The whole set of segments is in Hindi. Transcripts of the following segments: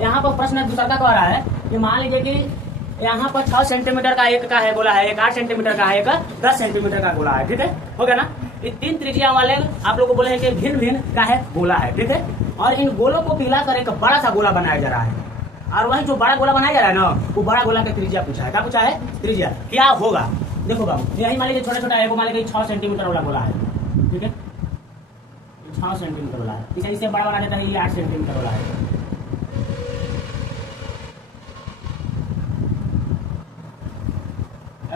यहाँ पर प्रश्न दूसरा का कह रहा है कि मान लीजिए कि यहाँ पर 6 सेंटीमीटर का एक का है गोला है, एक 8 सेंटीमीटर का है, एक 10 सेंटीमीटर का गोला है, ठीक है, हो गया ना। ये 3 त्रिज्या वाले आप लोग को बोले हैं कि भिन्न भिन्न का है गोला है, ठीक है। और इन गोलों को पिघला कर एक बड़ा सा गोला बनाया जा रहा है, और वही जो बड़ा गोला बनाया जा रहा है ना, वो बड़ा गोला का त्रिज्या पूछा है। क्या पूछा है? त्रिज्या क्या होगा। देखो बाबू, यही मान लीजिए छोटा छोटा है, मान लीजिए 6 सेंटीमीटर वाला गोला है, ठीक है, 6 सेंटीमीटर वाला है। इसे बड़ा बना देता है, ये 8 सेंटीमीटर वाला है।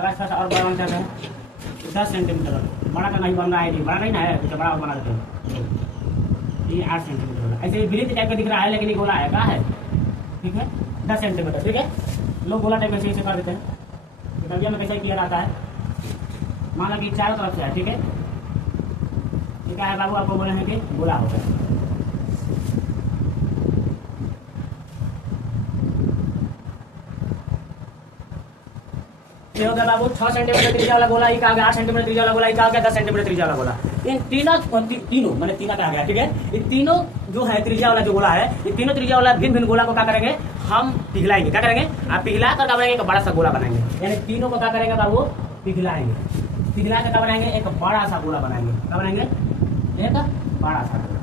और बड़ा बनता है 10 सेंटीमीटर वाला, बड़ा का नहीं बन रहा है, बड़ा नहीं ना है, तो बड़ा बना देते हैं। ये 8 सेंटीमीटर वाला ऐसे वृत्त टाइप का दिख रहा है, लेकिन ये गोला है, क्या है, ठीक है, 10 सेंटीमीटर, ठीक है। लोग गोला टाइप ऐसे कर देते हैं, तबिया में कैसे किया जाता है। मान लो कि चारों तरफ से है, ठीक है, ये क्या है बाबू, आपको बोले हैं कि गोला होगा। ये हो गया बाबू 6 सेंटीमीटर त्रिज्या वाला गोला, ये कहा गया 8 सेंटीमीटर त्रिज्या वाला गोला, ये कहा गया 10 सेंटीमीटर त्रिज्या वाला गोला। इन तीनों मैंने तीना कहा गया, ठीक है। ये तीनों जो है त्रिज्या वाला जो गोला है, ये तीनों त्रिज्या वाला भिन्न भिन्न गोला को क्या करेंगे, हम पिघलाएंगे। क्या करेंगे? आप पिघला कर क्या बनाएंगे, एक बड़ा सा गोला बनाएंगे। यानी तीनों को क्या करेंगे बाबू, पिघलाएंगे। पिघला कर क्या बनाएंगे, एक बड़ा सा गोला बनाएंगे। क्या बनाएंगे? एक बड़ा सा गोला।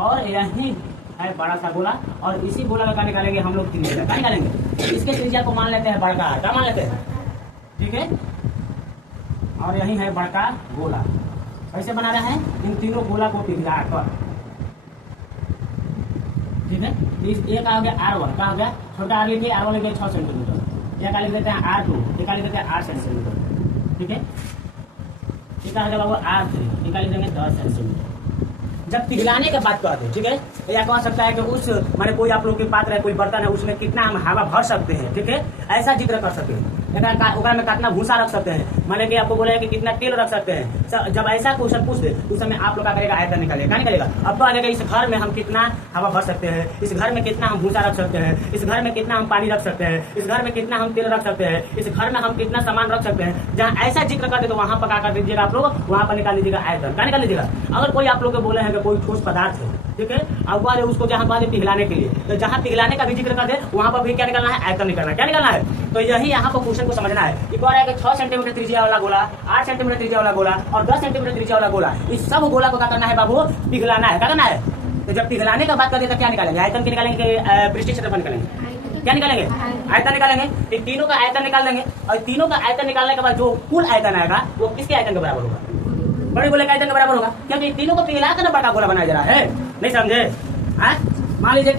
और यही है बड़ा सा गोला, और इसी गोला का क्या निकालेंगे हम लोग, त्रिज्या। क्या निकालेंगे? इसके त्रिज्या को मान लेते हैं बड़का, क्या मान लेते हैं, ठीक है। और यही है बड़का गोला। कैसे बना रहे हैं? इन तीनों गोला को पिघला कर, ठीक है। एक आ गया R1, क्या हो गया, छोटा आर लिखिए, R1 लिखिए 6 सेंटीमीटर, एक लिख देते हैं R2, एक लिख देते हैं 8 सेंटीमीटर, ठीक है। एक आ गया बाबू R3, एक लिख देंगे 10 सेंटीमीटर। जब पिघलाने की बात करते हैं, ठीक है, तो यह कह सकता है कि उस माने कोई आप लोग के पात्र है, कोई बर्तन है, उसमें कितना हम हवा भर सकते हैं, ठीक है, ऐसा जिक्र कर सकते हैं। ओकरा में कितना भूसा रख सकते हैं, माने कि आपको बोले कि कितना तेल रख सकते हैं। जब ऐसा क्वेश्चन पूछ दे उस समय आप लोग क्या करेगा, आयतन निकालेगा। क्या निकालेगा? अब तो आ जाएगा इस घर में हम कितना हवा भर सकते हैं, इस घर में कितना हम भूसा रख सकते हैं, इस घर में कितना हम पानी रख सकते हैं, इस घर में कितना हम तेल रख सकते हैं, इस घर में हम कितना सामान रख सकते हैं। जहाँ ऐसा जिक्र कर दे तो वहां पर क्या कर दीजिएगा आप लोग, वहां पर निकाल लीजिएगा आयतन। क्या निकाल लीजिएगा? अगर कोई आप लोग को बोले हैं कि कोई ठोस पदार्थ है, ठीक है, अब बाद उसको जहाँ बाद पिघलाने के लिए, तो जहाँ पिघलाने का भी जिक्र कर दे वहां पर भी क्या निकालना है, आयतन निकालना है। क्या निकालना है? तो यही यहाँ पर क्वेश्चन को समझना है। एक बार है कि 6 सेंटीमीटर त्रिज्या वाला गोला, 8 सेंटीमीटर त्रिज्या वाला गोला और 10 सेंटीमीटर त्रिज्या वाला गोला, इस सब गोला को क्या करना है बाबू, पिघलाना है। क्या करना है? तो जब पिघलाने का बात करते तो क्या निकालेंगे, आयतन की निकालेंगे, पृष्ठीय क्षेत्रफल निकालेंगे। क्या निकालेंगे? आयतन निकालेंगे। इन तीनों का आयतन निकाल देंगे, और तीनों का आयतन निकालने के बाद जो कुल आयतन आएगा वो किसके आयतन के बराबर होगा, बड़े गोले के आयतन के बराबर होगा। क्योंकि तीनों को पिघला कर बड़ा गोला बनाया जा रहा है। नहीं समझे? मान लीजिए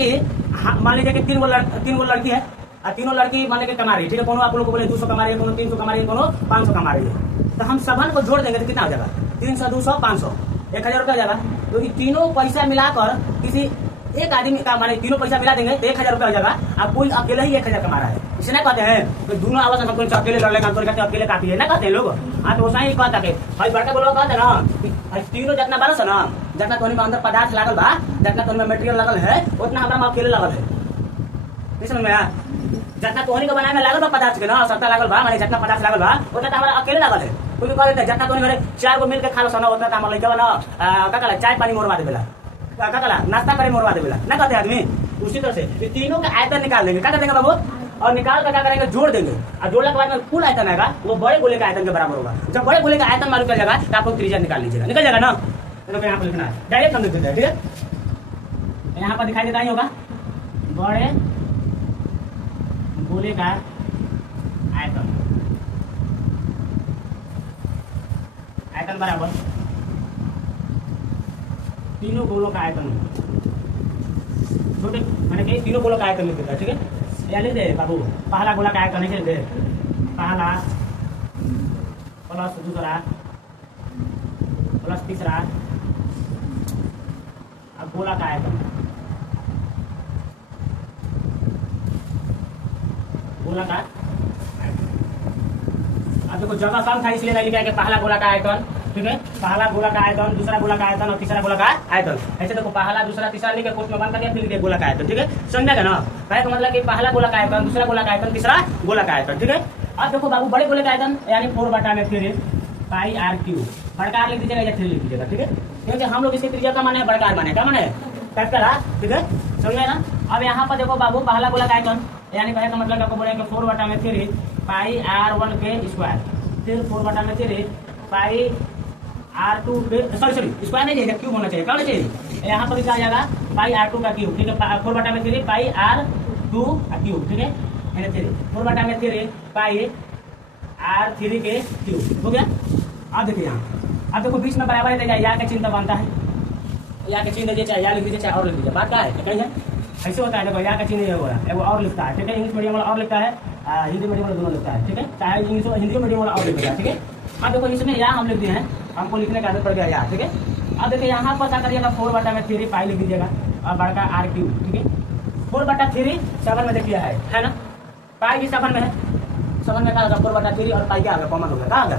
कि 3 गो लड़की है, और तीनों लड़की मान लीजिए कमा रही है, ठीक है। कोनो आप लोग को बोले 200 कमा रही है, कोनो 300 कमा रही है, कोनो 500 कमा रही है। तो हम सबन को जोड़ देंगे तो कितना हो जाएगा, 300, 200, 500, 1000 रुपया हो जाएगा। तो ये तीनों पैसा मिलाकर किसी एक आदमी का माने तीनों पैसा मिला देंगे तो 1000 रुपया हो जाएगा। अब कोई अकेले ही 1000 कमा रहा है, इसे ना कहते हैं तो दोनों आवाज हम अकेले लड़ लेगा, कहते अकेले काफी है, ना कहते हैं लोग। हाँ, तो वैसा ही कहता है भाई, बड़का बोलो कहते ना, तीनों जितना बारह से ना, जितना तो अंदर पदार्थ लागल बा, जितना तो मटेरियल लगल है, उतना हमारा अकेले लगल है। नहीं समझ में? जितना तोहनी को बनाने में लागल बा पदार्थ के ना, सत्ता लागल बा, माने जितना पदार्थ लागल बा उतना तो हमारा अकेले लागल है। कोई कह देता है जितना तोहनी घरे 4 गो मिल के खा लो सना, उतना तो हमारा लइका ना का कहला चाय पानी मोरवा देवेला, का कहला नाश्ता करे मोरवा देवेला, ना कहते आदमी। उसी तरह से ये तीनों का आयतन निकाल देंगे। क्या कर देंगे बाबू? और निकाल कर क्या करेंगे, जोड़ देंगे, और जोड़ने के बाद में कुल आयतन आएगा वो बड़े गोले के आयतन के बराबर होगा। जब बड़े गोले का आयतन मालूम कर जाएगा तो आप लोग त्रिज्या निकाल लीजिएगा। निकल जाएगा ना? तो यहाँ पर लिखना है, डायरेक्ट हम लिख देते हैं, ठीक है। यहाँ पर दिखाई देता ही होगा बड़े गोले का आयतन, आयतन बराबर तीनों गोलों का आयतन, छोटे मैंने कही तीनों गोलों का आयतन लिख देता है, ठीक है। या लिख दे बाबू, पहला गोला का आयतन लिख दे, पहला प्लस दूसरा प्लस तीसरा, अब गोला का आयतन, गोला का। अब देखो जगह कम था इसलिए नहीं लिखा कि पहला गोला का आयतन, ठीक है, पहला गोला का आयतन, दूसरा गोला का आयतन और तीसरा गोला का आयतन। ऐसे देखो पहला दूसरा तीसरा लिखे कोष्ठ में बंद कर दिया, फिर लिखे गोला का आयतन, ठीक है। समझेगा ना? कहे तो मतलब कि पहला गोला का आयतन, दूसरा गोला का आयतन, तीसरा गोला का आयतन, ठीक है। अब देखो बाबू बड़े गोले का आयतन यानी 4/3 पाई r3, बड़का आर लिख दीजिएगा या 3 लिख दीजिएगा, ठीक है। क्योंकि हम लोग इसके त्रिज्या का माने बड़का आर माने, क्या माने, कैपिटल आर, ठीक है। समझ में ना? अब यहाँ पर देखो बाबू पहला बोला का आइकन, यानी कहे का मतलब आपको बोले 4/3 पाई r1 के स्क्वायर, फिर 4/3 पाई r2 के सॉरी स्क्वायर नहीं चाहिए, क्यूब होना चाहिए, क्या होना चाहिए, यहाँ पर क्या आ जाएगा पाई r2 का क्यूब, ठीक है, 4/3 पाई r2 का क्यूब, ठीक है, 4/3 पाई r3 के क्यूब हो गया। अब देखिए यहाँ, अब देखो बीच में बराबर है, या का चिन्ह बनता है, या का चिन्ह दीजिए, चाहे या लिख दीजिए चाहे और लिख दीजिए, बात क्या है कहीं है ऐसे होता है। देखो या का चिन्ह ये हो रहा है, वो और लिखता है, ठीक है, इंग्लिश मीडियम वाला और लिखता है, हिंदी मीडियम वाला दोनों लिखता है, ठीक है, चाहे इंग्लिश हिंदी मीडियम वाला और लिखता है, ठीक है। अब देखो इसमें या हम लिख दिए हैं, हमको लिखने का आदत पड़ गया या, ठीक है। अब देखिए यहाँ पर क्या करिएगा 4/3 पाई लिख दीजिएगा और बड़का r3, ठीक है, 4/3 7 में देखिए है ना, पाई भी 7 में है, 7 में क्या होगा 4/3 और पाई क्या होगा कॉमन होगा, क्या होगा,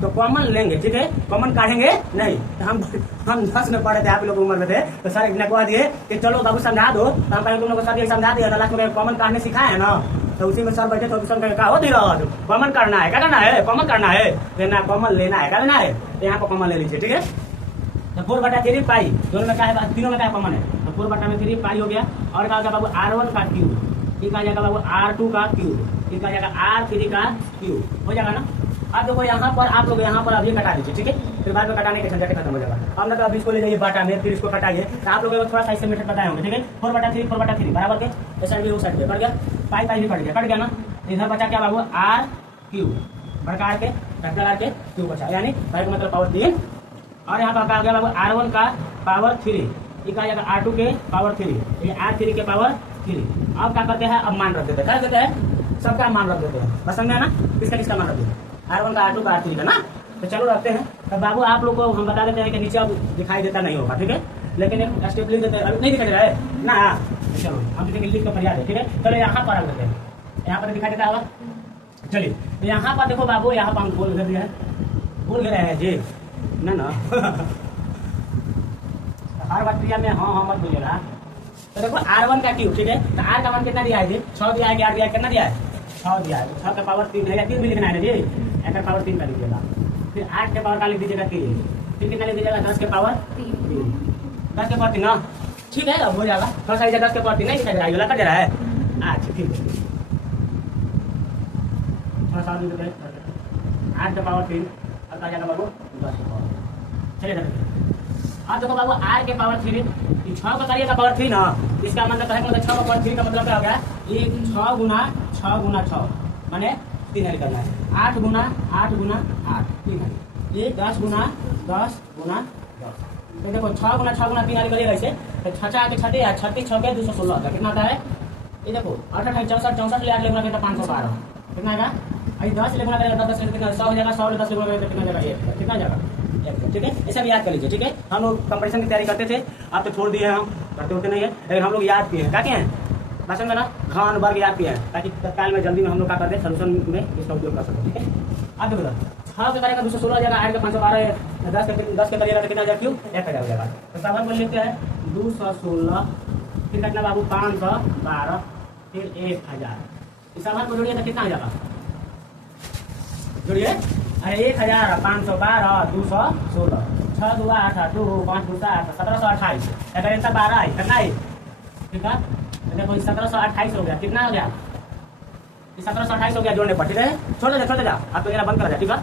तो कॉमन लेंगे, ठीक है, कॉमन काटेंगे नहीं। तो हम 10 में पढ़े थे, आप लोग उम्र में थे, तो सर एक कह दिए कि चलो बाबू समझा दो, तो हम कहें तुम लोग सर समझा दिया, लास्ट में कॉमन काटने सिखाए है ना, तो उसी में सर बैठे तो सर कहा होती रहो कॉमन करना है, क्या करना है, कॉमन करना है, लेना कॉमन लेना है, क्या लेना है, तो यहाँ पर कॉमन ले लीजिए, ठीक है। तो 4/3 पाई दोनों में क्या है, तीनों में क्या कॉमन है, तो 4/3 पाई हो गया। और क्या होगा बाबू r1 का क्यूब, ठीक आ जाएगा बाबू r2 का क्यूब, ठीक आ जाएगा r3 का क्यूब, हो जाएगा ना। अब देखो यहाँ पर आप लोग यहाँ पर अभी कटा दीजिए, ठीक है, फिर बाद में कटाने के झंझट खत्म हो जाएगा। अब ना तो अभी इसको ले जाइए बाटा में, फिर इसको कटाइए, तो आप लोग थोड़ा सा इससे मेथड बताए होंगे, ठीक है। 4/3 बराबर के इस साइड भी उस साइड भी बढ़ गया, पाई भी कट गया ना, इधर बचा क्या बाबू r3 बड़का r के कैपिटल r के क्यूब बचा, यानी पाई का मतलब पावर 3। और यहाँ पर आ गया बाबू r1 का पावर 3, ये कहा जाएगा r2 के पावर 3, ये r3 के पावर 3। अब क्या करते हैं, अब मान रख देते हैं, क्या देते हैं, सबका मान रख देते हैं, बस समझ में है ना, किसका किसका मान रख देते हैं, r1 का r2 का r3 का ना। तो चलो रखते हैं। तो बाबू आप लोग को हम बता देते हैं कि नीचे अब दिखाई देता नहीं होगा, ठीक है, लेकिन एक स्टेप लिख देते हैं, अभी नहीं दिखाई दे रहा है ना, चलो हम लिख कर फरियाद है, ठीक है। चलो यहाँ पर रख देते हैं, यहाँ पर दिखाई देता होगा, चलिए यहाँ पर देखो बाबू, यहाँ पर हम बोल कर दिया है, बोल रहे हैं जी ना हर बक्रिया में हाँ मत बोलिएगा। तो देखो r1 का क्यूब, ठीक है, तो r का मान कितना दिया है जी, 6 दिया है, 8 दिया है, कितना दिया है 6 दिया है, 6 का पावर 3 है, या 3 भी लिखना है ना जी, 1 का पावर 3 का लिखिएगा, फिर 8 के पावर का लिख दीजिएगा 3, फिर कितना लिख दीजिएगा 10 के पावर 3, 10 के पावर 3 ना, ठीक है, अब हो जाएगा। थोड़ा सा 10 के पावर 3 नहीं दिखाई दे रहा है, लगा दे रहा है, अच्छा ठीक है, थोड़ा सा 8 के पावर 3 अब आ जाएगा बाबू 10 के पावर, चलिए अब देखो बाबू r के पावर 3, 6 का करिएगा पावर 3 ना, इसका मतलब है, मतलब 6 का पावर 3 का मतलब क्या हो गया, ये 6 गुना 6 माने 3 निकलना है, 8 गुना 8 3 है, ये 10 गुना 10 गुना 10। तो देखो 6 गुना 3 निकलेगा इसे, तो 6 के 36 36 6 के 216 कितना आता है, ये देखो 8 8 64 64 ले 8 ले गुना करेगा 512 कितना आएगा, अभी 10 ले गुना करेगा 10 कितना 100 हो जाएगा, 100 ले 10 ले गुना करेगा कितना जाएगा, कितना जाएगा, ठीक है, ऐसा भी याद कर लीजिए, ठीक है। हम लोग कंपटीशन की तैयारी करते थे, आप तो छोड़ दिए हैं, हम करते होते नहीं है, लेकिन हम लोग याद किए हैं, क्या किए हैं, भाषण में ना घन वर्ग याद किए हैं, ताकि तत्काल में जल्दी में हम लोग क्या कर दें, सोल्यूशन में इसका उपयोग कर सकें, ठीक है। अब देखो 6 के करेगा 216 हो जाएगा, 8 के 512, 10 के करिएगा तो कितना जाएगा क्यों 1000 हो जाएगा, तो सावन बोल लेते हैं 216, फिर कितना बाबू 512, फिर 1000, इस सामान को जोड़िए तो कितना आ जाएगा, जोड़िए, अरे 1512 216, 6 2 8 8 2 5 2 7 1728, अगर इतना 12 है कितना है, ठीक है, देखो 1728 हो गया, कितना हो गया, 1728 हो गया जोड़ने पर, ठीक है, छोड़ दे जा, आप तो बंद कर जा, ठीक है,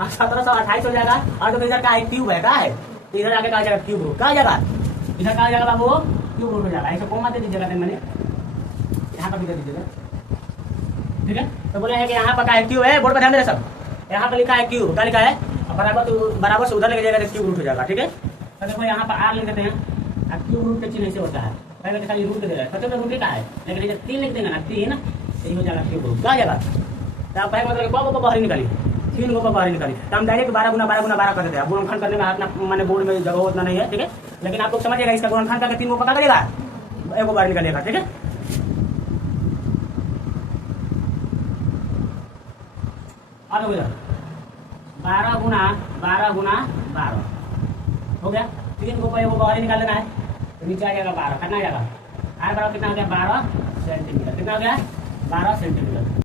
1728 हो जाएगा। और तो इधर का है क्यूब है, क्या है, तो इधर आगे कहा जाएगा क्यूब रूट, कहा जाएगा इधर कहा जाएगा बाबू क्यूब रूट हो जाएगा, ऐसे कोमा दे दीजिएगा, मैंने यहाँ पर भी दे दीजिएगा, ठीक है। तो बोले हैं कि यहाँ पर का है क्यूब है, बोर्ड पर ध्यान दे सब, यहाँ पर लिखा है क्यूब, क्या लिखा है, बराबर से उधर लेके जाएगा तो क्यूब रूट हो जाएगा, ठीक है। तो देखो यहाँ पर r लिख देते हैं, अब क्यूब रूट के चिन्ह ऐसे होता है, पहले तो खाली रूट दे रहा है, सबसे रूट का है, लेकिन जब 3 लिख देंगे ना 3, यही हो जाएगा क्यूब रूट, क्या जाएगा, तो आप पहले मतलब को बाहर निकाली 3 को बाहर निकाली, तो हम डायरेक्ट 12 गुना 12 कर देते हैं। गुणनखंड करने में हाथ मैंने बोर्ड में जगह उतना नहीं है, ठीक है, लेकिन आप लोग समझिएगा, इसका गुणनखंड करके 3 को पता करेगा, 1 को बाहर निकालेगा, ठीक है। अब 12 गुना 12 हो गया, 3 को बाहर निकाल देना है, तो नीचे आ जाएगा 12, कितना आ जाएगा, r बराबर कितना हो गया 12 सेंटीमीटर, कितना हो गया 12 सेंटीमीटर।